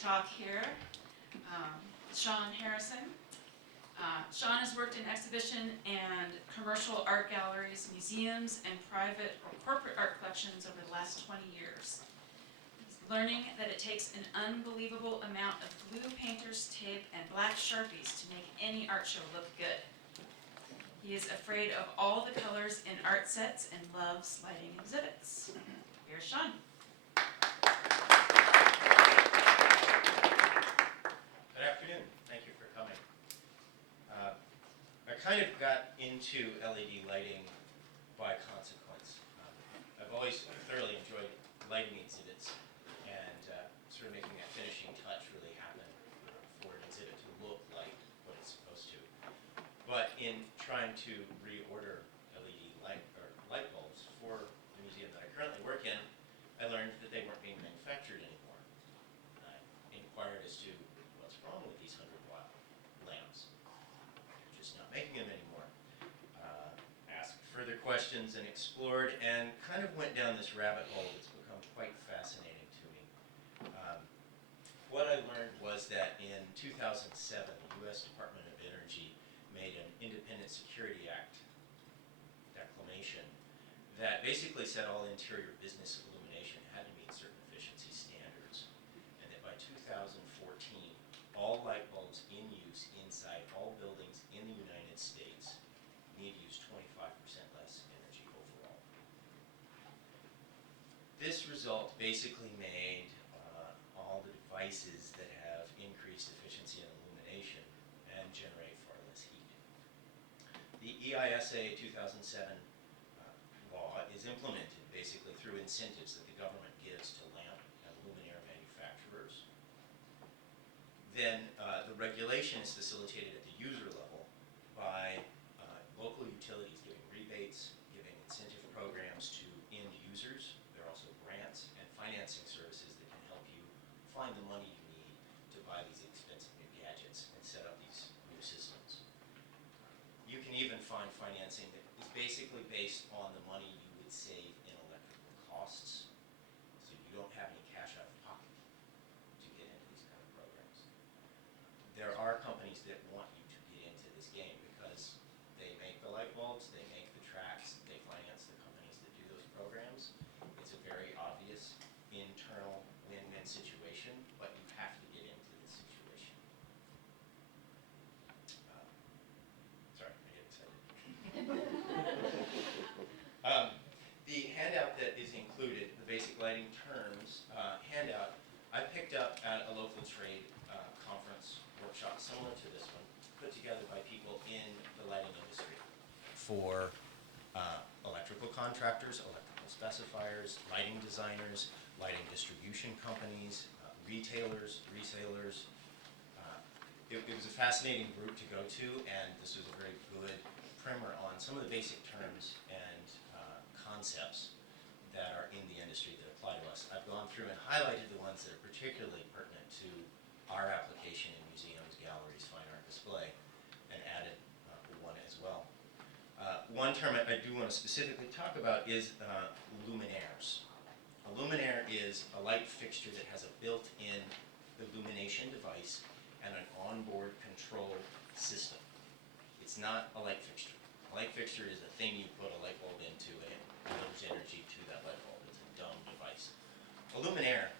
talk here. Sean Harrison. Sean has worked in exhibition and commercial art galleries, museums, and private or corporate art collections over the last 20 years. He's learning that it takes an unbelievable amount of blue painter's tape and black Sharpies to make any art show look good. He is afraid of all the colors in art sets and loves lighting exhibits. Here's Sean. Good afternoon. Thank you for coming. I kind of got into LED lighting by consequence. I've always thoroughly enjoyed lighting exhibits and sort of making that finishing touch really happen for an exhibit to look like what it's supposed to. But in trying to reorder LED light bulbs for the museum that I currently work in, I learned that they weren't being manufactured anymore. I inquired as to what's wrong with these 100-watt lamps. They're just not making them anymore. Asked further questions and explored and kind of went down this rabbit hole that's become quite fascinating to me. What I learned was that in 2007, the U.S. Department of Energy made an Independent Security Act declamation that basically said all interior business illumination had to meet certain efficiency standards, and that by 2014, all light bulbs in use inside all buildings in the United States need to use 25% less energy overall. This result basically made all the devices that have increased efficiency in illumination and generate far less heat. The EISA 2007 law is implemented basically through incentives that the government gives to lamp and luminaire manufacturers. Then the regulation is facilitated at the user level by local utilities giving rebates, giving incentive programs to end users. There are also grants and financing services that can help you find the money you need to buy these expensive new gadgets and set up these new systems. You can even find financing that is basically based on the money you would save in electrical costs, so you don't have any cash out of pocket to get into these kind of programs. There are companies that want you to get into this game because they make the light bulbs, they make the tracks, they finance the companies that do those programs. It's a very obvious internal win-win situation, but you have to get into this situation. Sorry, I get excited. The handout that is included, the basic lighting terms handout, I picked up at a local trade conference workshop similar to this one, put together by people in the lighting industry for electrical contractors, electrical specifiers, lighting designers, lighting distribution companies, retailers, resellers. It was a fascinating group to go to, and this was a very good primer on some of the basic terms and concepts that are in the industry that apply to us. I've gone through and highlighted the ones that are particularly pertinent to our application in museums, galleries, fine art display, and added one as well. One term I do want to specifically talk about is luminaires. A luminaire is a light fixture that has a built-in illumination device and an onboard control system. It's not a light fixture. A light fixture is a thing you put a light bulb into and it delivers energy to that light bulb. It's a dumb device. A luminaire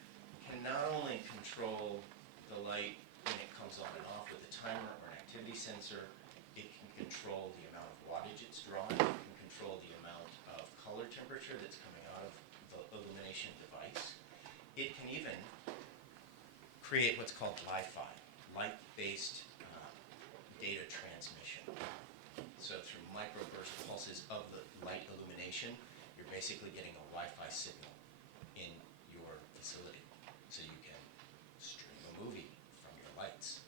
can not only control the light when it comes on and off with a timer or an activity sensor, it can control the amount of wattage it's drawing, it can control the amount of color temperature that's coming out of the illumination device. It can even create what's called Wi-Fi, light-based data transmission. So through microburst pulses of the light illumination, you're basically getting a Wi-Fi signal in your facility, so you can stream a movie from your lights.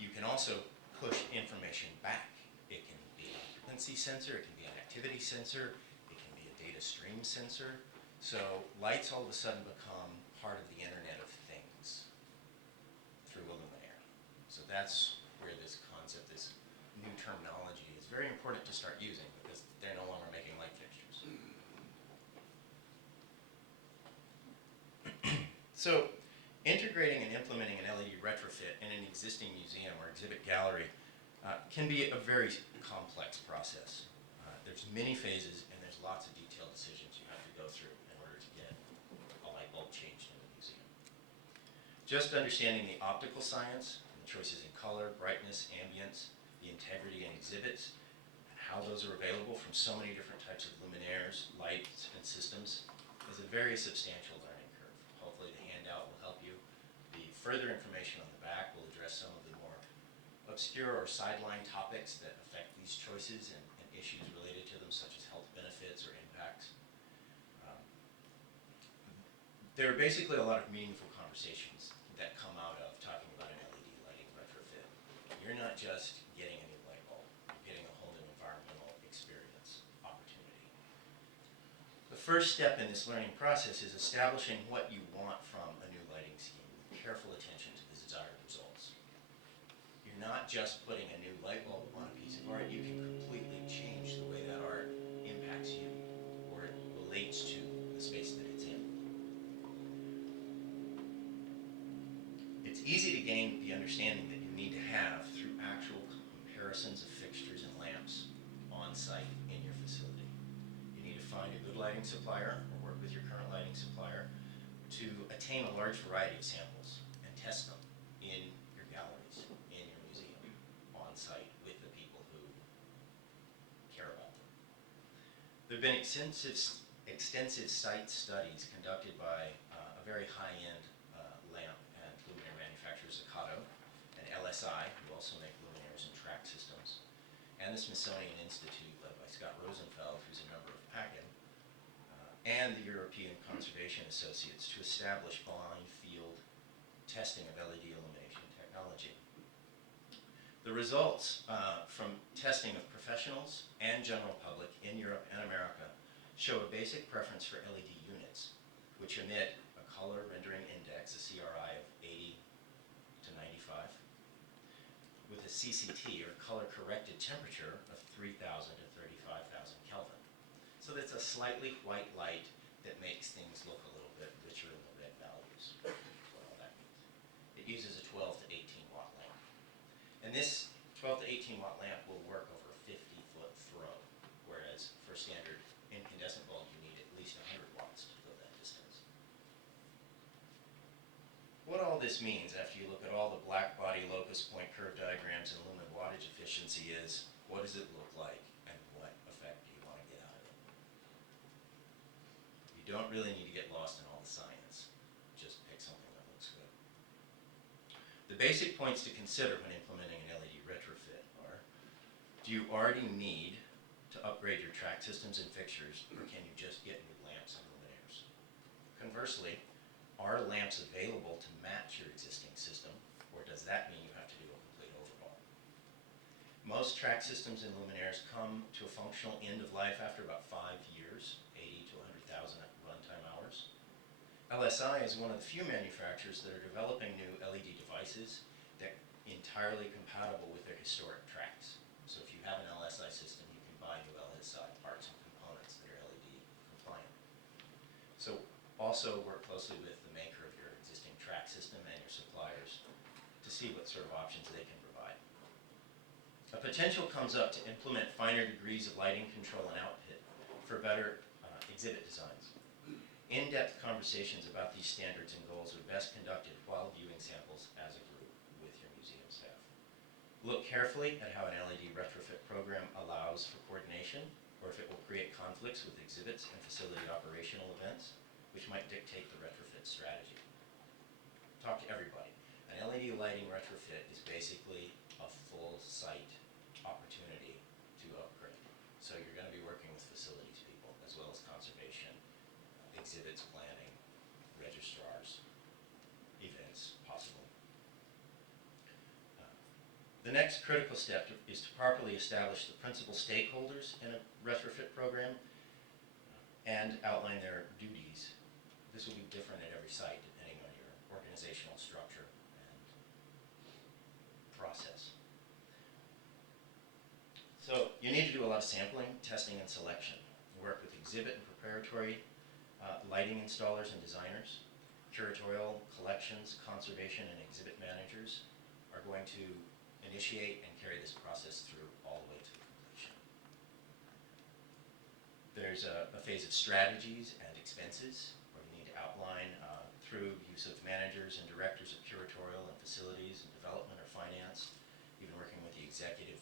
You can also push information back. It can be an occupancy sensor, it can be an activity sensor, it can be a data stream sensor. So lights all of a sudden become part of the Internet of Things through a luminaire. So that's where this concept, this new terminology is very important to start using because they're no longer making light fixtures. So Integrating and implementing an LED retrofit in an existing museum or exhibit gallery can be a very complex process. There's many phases and there's lots of detailed decisions you have to go through in order to get a light bulb changed in a museum. Just understanding the optical science, and the choices in color, brightness, ambience, the integrity in exhibits, and how those are available from so many different types of luminaires, lights, and systems is a very substantial learning curve. Hopefully the handout will help you. The further information on the back will address some of the more obscure or sideline topics that affect these choices and issues related to them, such as health benefits or impacts. There are basically a lot of meaningful conversations that come out of talking about an LED lighting retrofit. You're not just getting a new light bulb, you're getting a whole new environmental experience opportunity. The first step in this learning process is establishing what you want from a new lighting scheme with careful attention to the desired results. You're not just putting a new light bulb on a piece of art, you can completely change the way that art impacts you or it relates to the space that it's in. It's easy to gain the understanding that you need to have through actual comparisons of fixtures and lamps on site in your facility. You need to find a good lighting supplier or work with your current lighting supplier to attain a large variety of samples and test them in your galleries, in your museum, on site with the people who care about them. There have been extensive site studies conducted by a very high-end lamp and luminaire manufacturer, Zaccato, and LSI, who also make luminaires and track systems, and the Smithsonian Institute, led by Scott Rosenfeld, who's a member of PACCIN, and the European Conservation Associates to establish blind field testing of LED illumination technology. The results from testing of professionals and general public in Europe and America show a basic preference for LED units, which emit a color rendering index, a CRI of 80 to 95, with a CCT, or color corrected temperature, of 3,000 to 35,000 Kelvin. So that's a slightly white light that makes things look a little bit richer in the red values. That's what all that means. It uses a 12 to 18 watt lamp. And this 12 to 18 watt lamp will work over a 50-foot throw, whereas for standard incandescent bulb you need at least 100 watts to go that distance. What all this means after you look at all the black body locus point curve diagrams and lumen wattage efficiency is, what does it look like and what effect do you want to get out of it? You don't really need to get lost in all the science. Just pick something that looks good. The basic points to consider when implementing an LED retrofit are, do you already need to upgrade your track systems and fixtures, or can you just get new lamps and luminaires? Conversely, are lamps available to match your existing system, or does that mean you have to do a complete overhaul? Most track systems and luminaires come to a functional end of life after about 5 years, 80 to 100,000 runtime hours. LSI is one of the few manufacturers that are developing new LED devices that are entirely compatible with their historic tracks. So if you have an LSI system, you can buy new LSI parts and components that are LED compliant. So also work closely with the maker of your existing track system and your suppliers to see what sort of options they can provide. A potential comes up to implement finer degrees of lighting control and output for better exhibit designs. In-depth conversations about these standards and goals are best conducted while viewing samples as a group with your museum staff. Look carefully at how an LED retrofit program allows for coordination, or if it will create conflicts with exhibits and facility operational events, which might dictate the retrofit strategy. Talk to everybody. An LED lighting retrofit is basically a full site opportunity to upgrade. So you're going to be working with facilities people as well as conservation, exhibits planning, registrars, events possibly. The next critical step is to properly establish the principal stakeholders in a retrofit program and outline their duties. This will be different at every site depending on your organizational structure and process. So you need to do a lot of sampling, testing, and selection. You work with exhibit and preparatory lighting installers and designers. curatorial, collections, conservation, and exhibit managers are going to initiate and carry this process through all the way to completion. There's a phase of strategies and expenses where we need to outline through use of managers and directors of curatorial and facilities and development or finance, even working with the executive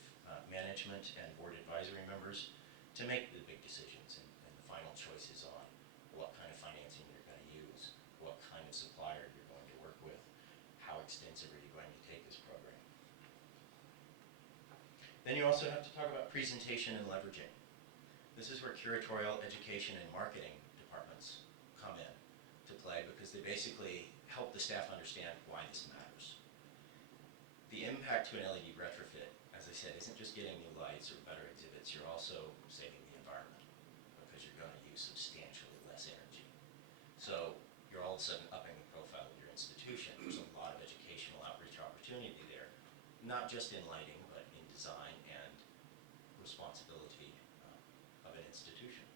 management and board advisory members to make the big decisions and the final choices on what kind of financing you're going to use, what kind of supplier you're going to work with, how extensive are you going to take this program. Then you also have to talk about presentation and leveraging. This is where curatorial, education, and marketing departments come in to play because they basically help the staff understand why this matters. The impact to an LED retrofit, as I said, isn't just getting new lights or better exhibits, you're also saving the environment because you're going to use substantially less energy. So you're all of a sudden upping the profile of your institution. There's a lot of educational outreach opportunity there, not just in lighting, but in design and responsibility of an institution.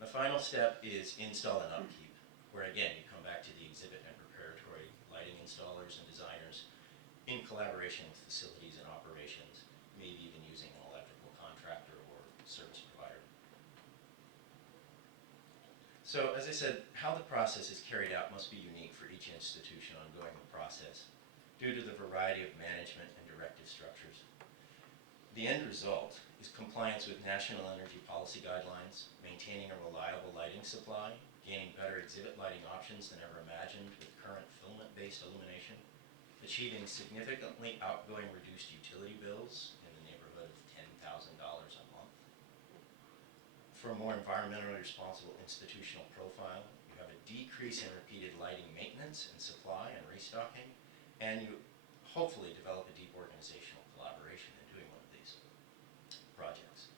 The final step is install and upkeep, where again you come back to the exhibit and preparatory lighting installers and designers in collaboration with facilities and operations, maybe even using an electrical contractor or service provider. So as I said, how the process is carried out must be unique for each institution ongoing the process due to the variety of management and directive structures. The end result is compliance with national energy policy guidelines, maintaining a reliable lighting supply, gaining better exhibit lighting options than ever imagined with current filament-based illumination, achieving significantly outgoing reduced utility bills in the neighborhood of $10,000 a month. For a more environmentally responsible institutional profile, you have a decrease in repeated lighting maintenance and supply and restocking, and you hopefully develop a deep organizational collaboration in doing one of these projects.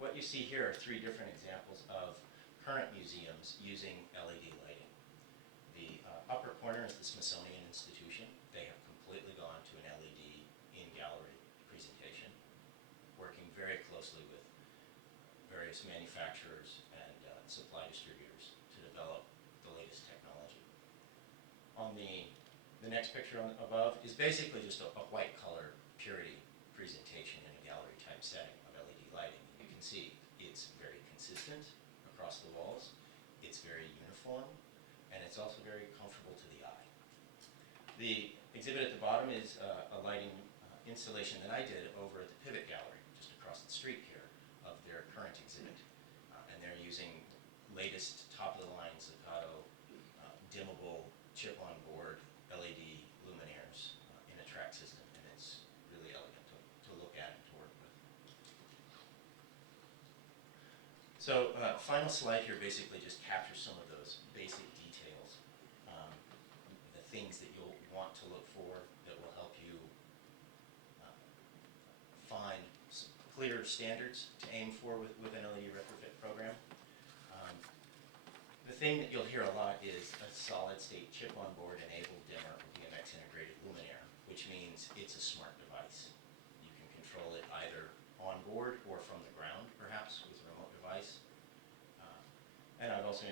What you see here are three different examples of current museums using LED lighting. The upper corner is the Smithsonian Institution. They have completely gone to an LED in-gallery presentation, working very closely with various manufacturers and supply distributors to develop the latest technology. On the next picture above is basically just a white color purity presentation in a gallery type setting of LED lighting. You can see it's very consistent across the walls, it's very uniform, and it's also very comfortable to the eye. The exhibit at the bottom is a lighting installation that I did over at the Pivot Gallery, just across the street here, of their current exhibit. And they're using latest top-of-the-line Staccato, dimmable, chip-on-board LED luminaires in a track system, and it's really elegant to look at and to work with. So final slide here basically just captures some of those basic details, the things that you'll want to look for that will help you find clear standards to aim for with an LED retrofit program. The thing that you'll hear a lot is a solid-state chip-on-board enabled dimmer or DMX integrated luminaire, which means it's a smart device. You can control it either on board or from the ground, perhaps, with a remote device. And I'd also